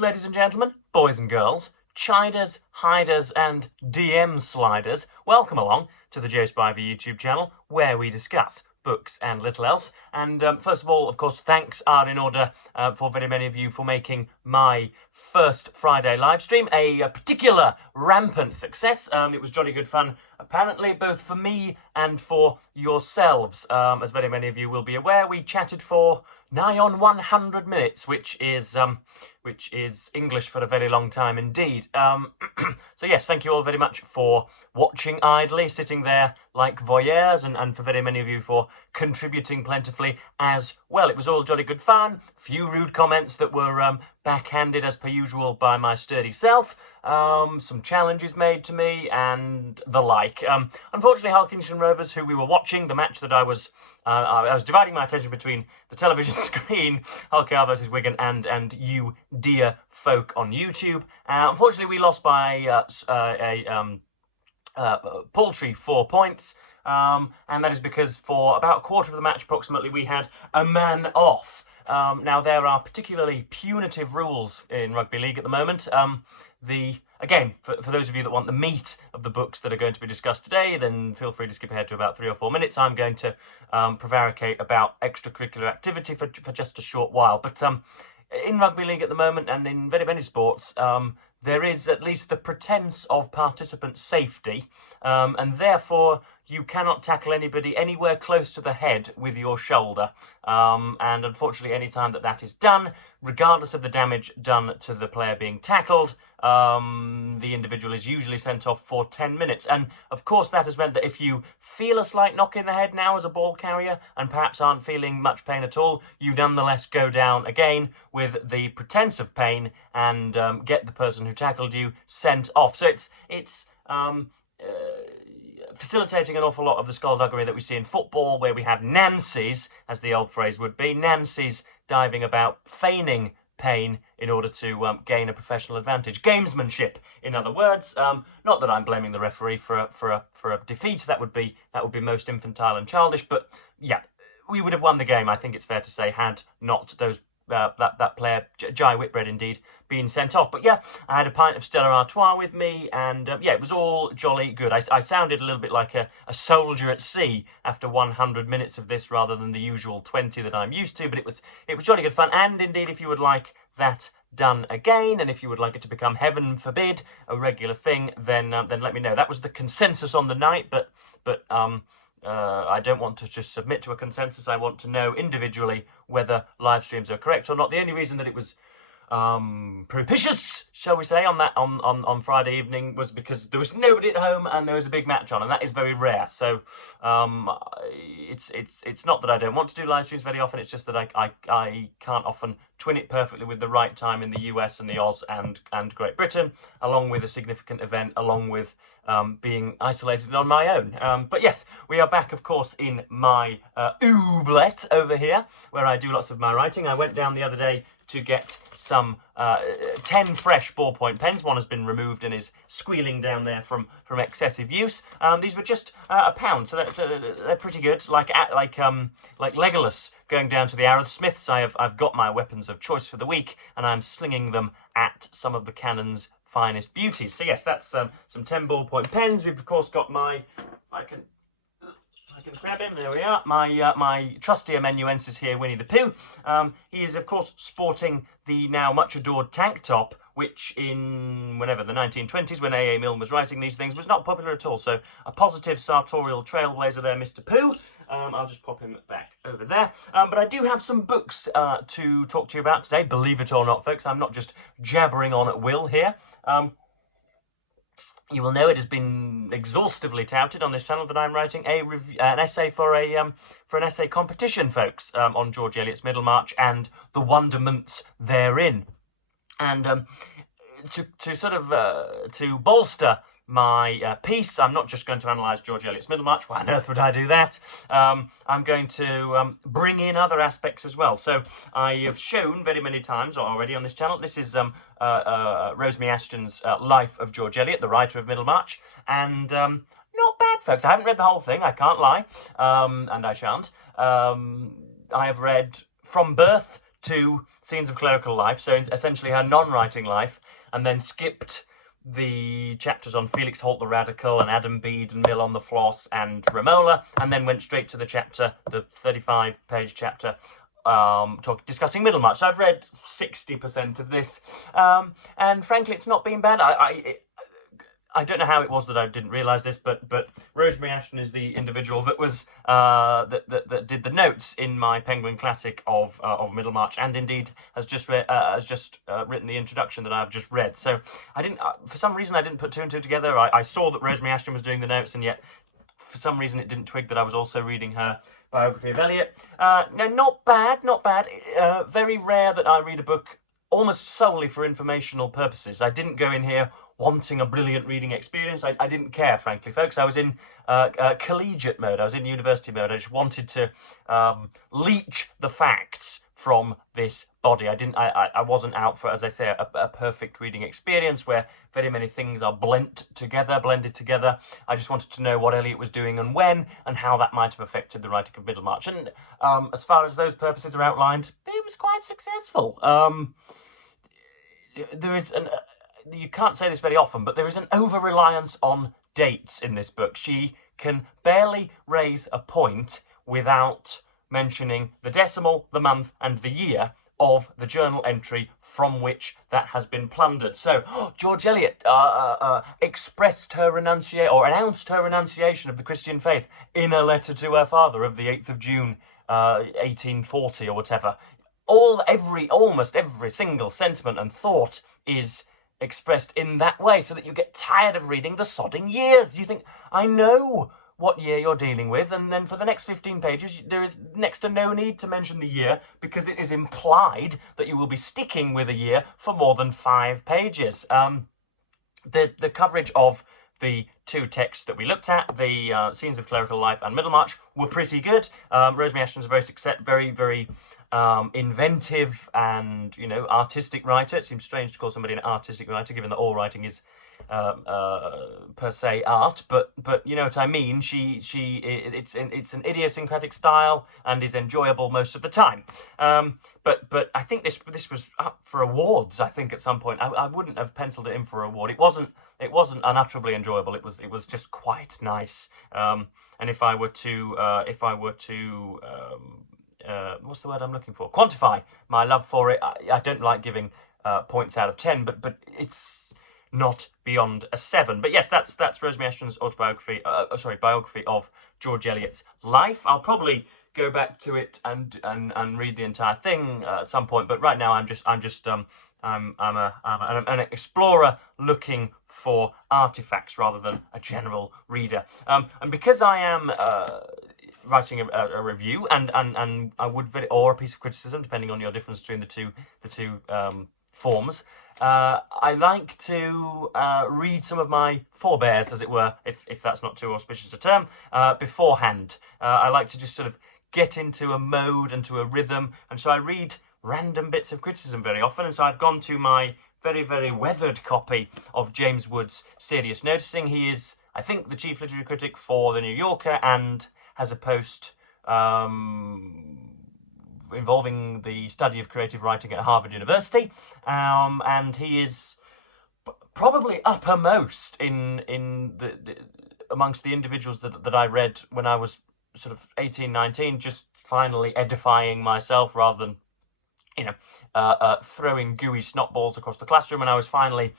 Ladies and gentlemen, boys and girls, chiders, hiders, and DM sliders, welcome along to the Spivey YouTube channel, where we discuss books and little else. And first of all, of course, thanks are in order for very many of you for making my first Friday live stream a particular rampant success. It was jolly good fun, apparently, both for me and for yourselves. As very many of you will be aware, we chatted for nigh on 100 minutes, which is English for a very long time indeed. So yes, thank you all very much for watching idly, sitting there like voyeurs, and for very many of you for contributing plentifully as well. It was all jolly good fun. A few rude comments that were backhanded as per usual by my sturdy self. Some challenges made to me and the like. Unfortunately, Harkington Rovers, who we were watching, the match that I was dividing my attention between the television screen, Hull KR versus Wigan, and you dear folk on YouTube. Unfortunately, we lost by paltry 4 points, and that is because for about a quarter of the match approximately we had a man off. Now, there are particularly punitive rules in rugby league at the moment. Again, for those of you that want the meat of the books that are going to be discussed today, then feel free to skip ahead to about 3 or 4 minutes. I'm going to prevaricate about extracurricular activity for just a short while. But in rugby league at the moment, and in very many sports, there is at least the pretense of participant safety, and therefore you cannot tackle anybody anywhere close to the head with your shoulder. And unfortunately, any time that is done, regardless of the damage done to the player being tackled, the individual is usually sent off for 10 minutes. And of course, that has meant that if you feel a slight knock in the head now as a ball carrier and perhaps aren't feeling much pain at all, you nonetheless go down again with the pretense of pain and get the person who tackled you sent off. So it's facilitating an awful lot of the skullduggery that we see in football, where we have Nancy's, as the old phrase would be, Nancy's diving about, feigning pain in order to gain a professional advantage. Gamesmanship, in other words. Not that I'm blaming the referee for a defeat. That would be most infantile and childish. But yeah, we would have won the game, I think it's fair to say, had not those that player, Jai Whitbread indeed, being sent off. But yeah, I had a pint of Stella Artois with me, and yeah, it was all jolly good. I sounded a little bit like a soldier at sea after 100 minutes of this, rather than the usual 20 that I'm used to. But it was jolly good fun. And indeed, if you would like that done again, and if you would like it to become, heaven forbid, a regular thing, then let me know. That was the consensus on the night, but I don't want to just submit to a consensus. I want to know individually whether live streams are correct or not. The only reason that it was propitious, shall we say, on Friday evening was because there was nobody at home and there was a big match on, and that is very rare. So it's not that I don't want to do live streams very often. It's just that I can't often twin it perfectly with the right time in the US and the Oz and Great Britain, along with a significant event, along with being isolated on my own. But yes, we are back, of course, in my ooblet over here, where I do lots of my writing. I went down the other day to get some 10 fresh ballpoint pens. One has been removed and is squealing down there from excessive use. These were just £1, so they're pretty good. Like Legolas going down to the Arrowsmiths, I've got my weapons of choice for the week, and I'm slinging them at some of the cannon's finest beauties. So yes, that's some 10 ballpoint pens. We've of course got my, I can grab him, there we are, my trusty amanuensis here, Winnie the Pooh. He is of course sporting the now much adored tank top, which in whenever the 1920s, when A.A. Milne was writing these things, was not popular at all. So a positive sartorial trailblazer there, Mr. Pooh. I'll just pop him back over there. But I do have some books to talk to you about today, believe it or not, folks. I'm not just jabbering on at will here. You will know it has been exhaustively touted on this channel that I'm writing an essay for an essay competition, folks, on George Eliot's Middlemarch and the wonderments therein. And to bolster my piece, I'm not just going to analyse George Eliot's Middlemarch. Why on earth would I do that? I'm going to bring in other aspects as well. So I have shown very many times already on this channel. This is Rosemary Ashton's Life of George Eliot, the writer of Middlemarch, and not bad, folks. I haven't read the whole thing, I can't lie, and I shan't. I have read from birth to Scenes of Clerical Life, so essentially her non-writing life, and then skipped the chapters on Felix Holt the Radical and Adam Bede and Mill on the Floss and Romola, and then went straight to the chapter, the 35-page chapter, discussing Middlemarch. So I've read 60% of this, and frankly, it's not been bad. I don't know how it was that I didn't realise this, but Rosemary Ashton is the individual that was that did the notes in my Penguin Classic of Middlemarch, and indeed has just written the introduction that I've just read. So I didn't, for some reason, I didn't put two and two together. I saw that Rosemary Ashton was doing the notes, and yet for some reason it didn't twig that I was also reading her biography of Eliot. No, not bad, not bad. Very rare that I read a book almost solely for informational purposes. I didn't go in here wanting a brilliant reading experience. I didn't care, frankly, folks. I was in collegiate mode. I was in university mode. I just wanted to leech the facts from this body. I wasn't out for, as I say, a perfect reading experience where very many things are blended together. I just wanted to know what Eliot was doing and when, and how that might have affected the writing of Middlemarch. And as far as those purposes are outlined, it was quite successful. There is an... you can't say this very often, but there is an over-reliance on dates in this book. She can barely raise a point without mentioning the decimal, the month, and the year of the journal entry from which that has been plundered. So, George Eliot expressed her renunciation, or announced her renunciation of the Christian faith in a letter to her father of the 8th of June, 1840 or whatever. Almost every single sentiment and thought is expressed in that way, so that you get tired of reading the sodding years. You think, I know what year you're dealing with, and then for the next 15 pages there is next to no need to mention the year, because it is implied that you will be sticking with a year for more than 5 pages. The coverage of the two texts that we looked at, the Scenes of Clerical Life and Middlemarch, were pretty good. Rosemary Ashton's a very inventive and, artistic writer. It seems strange to call somebody an artistic writer, given that all writing is per se art, but you know what I mean. It's an idiosyncratic style and is enjoyable most of the time. But I think this was up for awards. I think at some point I wouldn't have penciled it in for an award. It wasn't unutterably enjoyable. It was just quite nice. And if I were to what's the word I'm looking for? Quantify my love for it. I don't like giving points out of 10, but it's not beyond a 7. But yes, that's Rosemary Ashton's autobiography. Biography of George Eliot's life. I'll probably go back to it and read the entire thing at some point. But right now, I'm an explorer looking for artifacts rather than a general reader. And because I am writing a review and I would, or a piece of criticism, depending on your difference between the two forms, I like to read some of my forebears, as it were, if that's not too auspicious a term, beforehand. I like to just sort of get into a mode and to a rhythm, and so I read random bits of criticism very often, and so I've gone to my very, very weathered copy of James Wood's Serious Noticing. He is, I think, the chief literary critic for The New Yorker, and has a post involving the study of creative writing at Harvard University, and he is probably uppermost in amongst the individuals that I read when I was sort of 18, 19, just finally edifying myself rather than throwing gooey snotballs across the classroom, and I was finally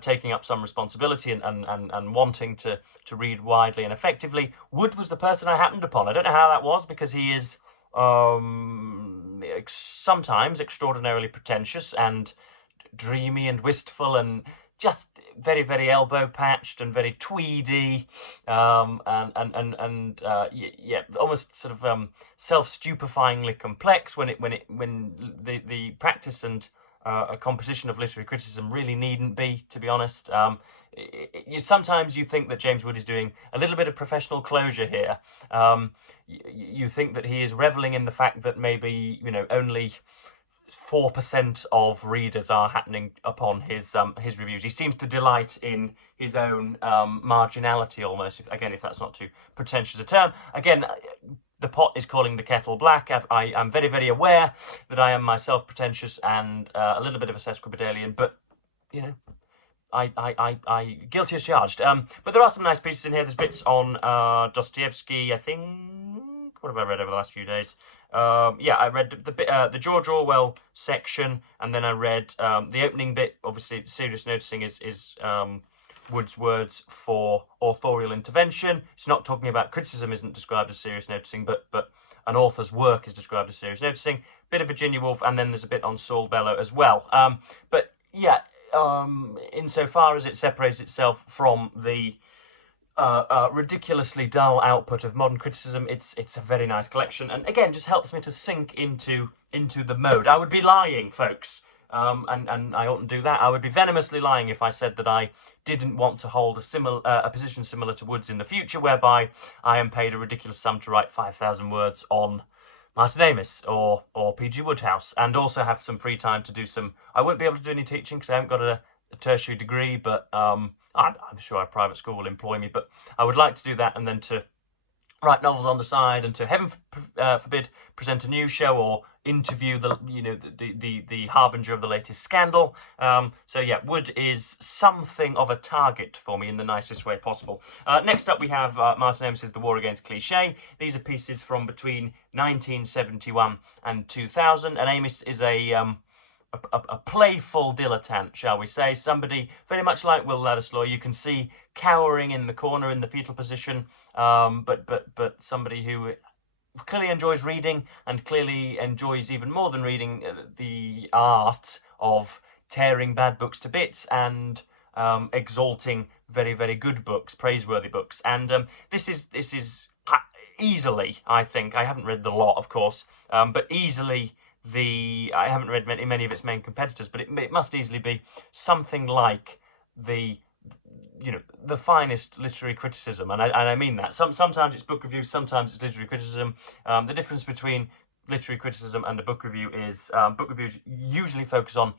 taking up some responsibility and wanting to read widely and effectively. Wood was the person I happened upon. I don't know how that was, because he is sometimes extraordinarily pretentious and dreamy and wistful and just very, very elbow patched and very tweedy, almost sort of self-stupefyingly complex when the practice and composition of literary criticism really needn't be, to be honest. Sometimes you think that James Wood is doing a little bit of professional closure here. You think that he is reveling in the fact that maybe only 4% of readers are happening upon his reviews. He seems to delight in his own marginality, almost. If that's not too pretentious a term. Again, the pot is calling the kettle black. I am very, very aware that I am myself pretentious and a little bit of a sesquipedalian, but, you know, I guilty as charged. But there are some nice pieces in here. There's bits on Dostoevsky, I think. What have I read over the last few days? Yeah, I read the George Orwell section, and then I read the opening bit. Obviously, serious noticing is Wood's words for authorial intervention. It's not talking about criticism, isn't described as serious noticing, but an author's work is described as serious noticing. Bit of Virginia Woolf, and then there's a bit on Saul Bellow as well. But yeah. Insofar as it separates itself from the ridiculously dull output of modern criticism, it's a very nice collection, and again just helps me to sink into the mode. I would be lying, folks, and I oughtn't do that. I would be venomously lying if I said that I didn't want to hold a position similar to Wood's in the future, whereby I am paid a ridiculous sum to write 5,000 words on Martin Amis or P.G. Wodehouse, and also have some free time to do some. I won't be able to do any teaching because I haven't got a tertiary degree, but I'm sure a private school will employ me. But I would like to do that, and then to write novels on the side, and to heaven forbid present a news show or interview the harbinger of the latest scandal. So yeah, Wood is something of a target for me in the nicest way possible. Next up we have Martin Amis's The War Against Cliché. These are pieces from between 1971 and 2000, and Amis is a playful dilettante, shall we say, somebody very much like Will Ladislaw. You can see cowering in the corner in the fetal position, but somebody who clearly enjoys reading, and clearly enjoys even more than reading the art of tearing bad books to bits and exalting very, very good books, praiseworthy books. And this is easily, I think, I haven't read the lot, of course, but easily I haven't read many of its main competitors, but it must easily be something like the finest literary criticism, and I mean that. Sometimes it's book reviews, sometimes it's literary criticism. The difference between literary criticism and a book review is book reviews usually focus on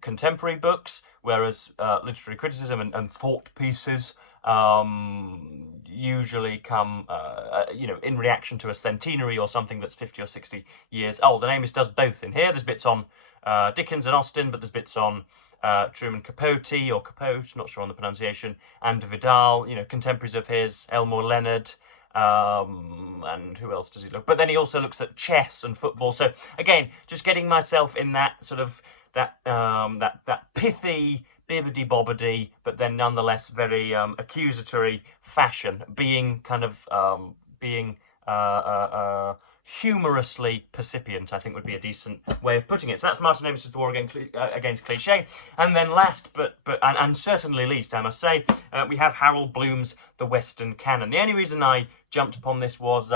contemporary books, whereas literary criticism and thought pieces usually come in reaction to a centenary or something that's 50 or 60 years old. And Amis does both in here. There's bits on Dickens and Austen, but there's bits on Truman Capote, or Capote, not sure on the pronunciation, and Vidal, contemporaries of his, Elmore Leonard, and who else does he look? But then he also looks at chess and football. So again, just getting myself in that sort of that pithy, bibbidi-bobbidi, but then nonetheless very accusatory fashion, being kind of humorously percipient, I think would be a decent way of putting it. So that's Martin Amis's The War Against Cliché. And then last, but certainly least, I must say, we have Harold Bloom's The Western Canon. The only reason I jumped upon this was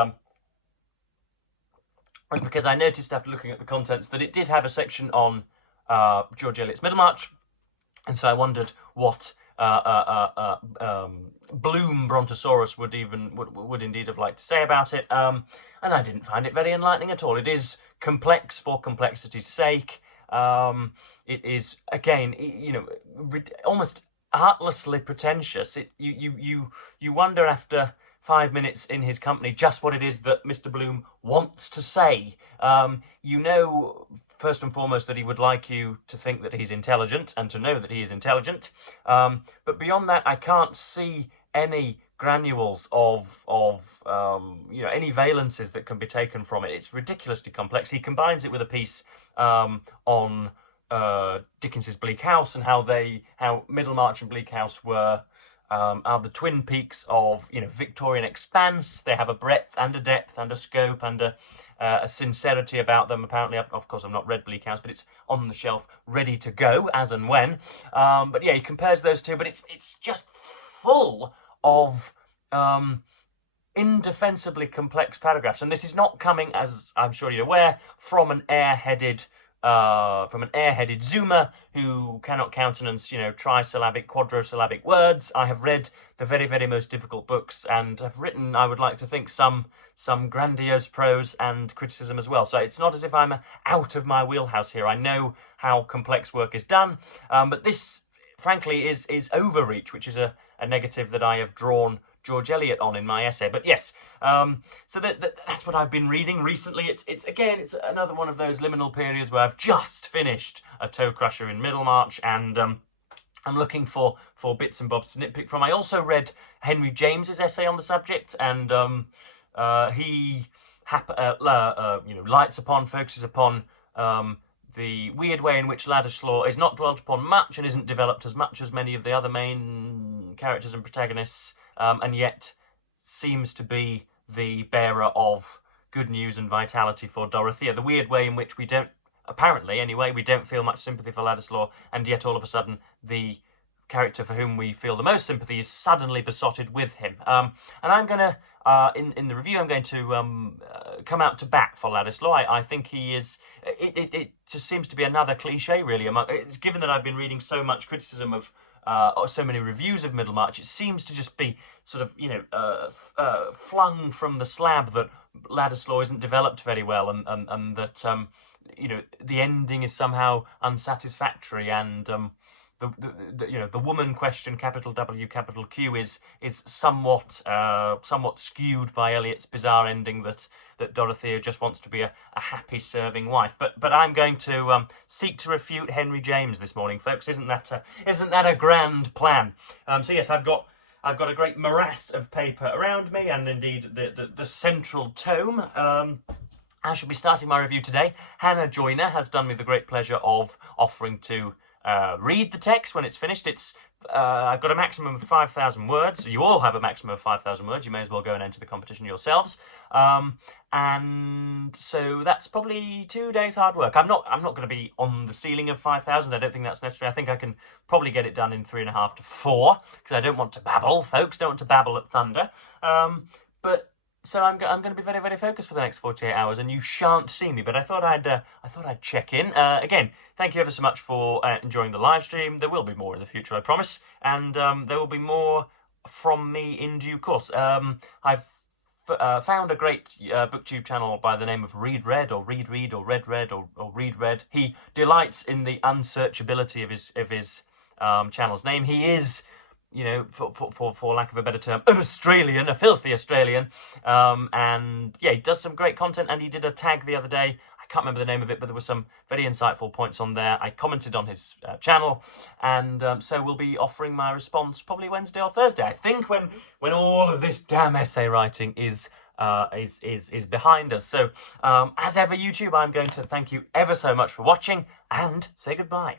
because I noticed after looking at the contents that it did have a section on George Eliot's Middlemarch, and so I wondered what Bloom Brontosaurus would indeed have liked to say about it, and I didn't find it very enlightening at all. It is complex for complexity's sake. It is, again, almost artlessly pretentious. You wonder after 5 minutes in his company just what it is that Mr. Bloom wants to say. First and foremost, that he would like you to think that he's intelligent and to know that he is intelligent. But beyond that, I can't see any granules of any valences that can be taken from it. It's ridiculously complex. He combines it with a piece on Dickens's Bleak House, and how Middlemarch and Bleak House are the twin peaks of Victorian expanse. They have a breadth and a depth and a scope and a sincerity about them. Apparently, of course, I've not read Bleak House, but it's on the shelf, ready to go as and when. But yeah, he compares those two, but it's just full of indefensibly complex paragraphs. And this is not coming, as I'm sure you're aware, from an airheaded zoomer who cannot countenance, trisyllabic, quadrosyllabic words. I have read the very, very most difficult books and have written, I would like to think, some grandiose prose and criticism as well. So it's not as if I'm out of my wheelhouse here. I know how complex work is done, but this, frankly, is overreach, which is a negative that I have drawn George Eliot on in my essay. But yes, so that's what I've been reading recently. It's another one of those liminal periods where I've just finished A Toe Crusher in Middlemarch, and I'm looking for bits and bobs to nitpick from. I also read Henry James's essay on the subject, and he focuses upon the weird way in which Ladislaw is not dwelt upon much and isn't developed as much as many of the other main characters and protagonists, and yet seems to be the bearer of good news and vitality for Dorothea. The weird way in which we don't, apparently anyway, we don't feel much sympathy for Ladislaw, and yet all of a sudden the character for whom we feel the most sympathy is suddenly besotted with him. And I'm going to, in the review, I'm going to come out to bat for Ladislaw. I think he is, it just seems to be another cliche, really. Given that I've been reading so much criticism of, so many reviews of Middlemarch, it seems to just be sort of, flung from the slab that Ladislaw isn't developed very well, and that, the ending is somehow unsatisfactory, and the woman question, capital W, capital Q, is somewhat skewed by Eliot's bizarre ending that Dorothea just wants to be a happy serving wife. But I'm going to seek to refute Henry James this morning, folks. Isn't that a grand plan? So yes, I've got a great morass of paper around me, and indeed the central tome. I shall be starting my review today. Hannah Joyner has done me the great pleasure of offering to read the text when it's finished. I've got a maximum of 5,000 words. You all have a maximum of 5,000 words. You may as well go and enter the competition yourselves. And so that's probably 2 days hard work. I'm not going to be on the ceiling of 5,000. I don't think that's necessary. I think I can probably get it done in 3.5 to 4, because I don't want to babble, folks. Don't want to babble at thunder. So I'm going to be very, very focused for the next 48 hours, and you shan't see me. But I thought I'd check in. Again, thank you ever so much for enjoying the live stream. There will be more in the future, I promise, and there will be more from me in due course. I've found a great booktube channel by the name of Read Red, or Read Read, or Red Red, or Read Red. He delights in the unsearchability of his channel's name. He is, for lack of a better term, an Australian, a filthy Australian, and yeah, he does some great content, and he did a tag the other day. I can't remember the name of it, but there were some very insightful points on there. I commented on his channel, and so we'll be offering my response probably Wednesday or Thursday, I think, when all of this damn essay writing is behind us. So, as ever, YouTube, I'm going to thank you ever so much for watching, and say goodbye.